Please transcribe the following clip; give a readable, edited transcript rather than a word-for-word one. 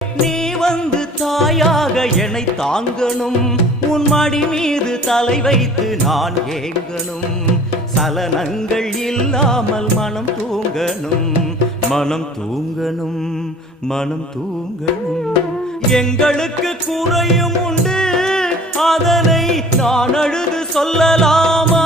நீ வந்து தாயாக என்னை தாங்கணும், உன் மடி மீது தலை வைத்து நான் ஏங்கணும். சலனங்கள் இல்லாமல் மனம் தூங்கணும், மனம் தூங்கணும், மனம் தூங்கணும். எங்களுக்கு குறையும் உண்டு, அதனை நான் அழுது சொல்லலாமா?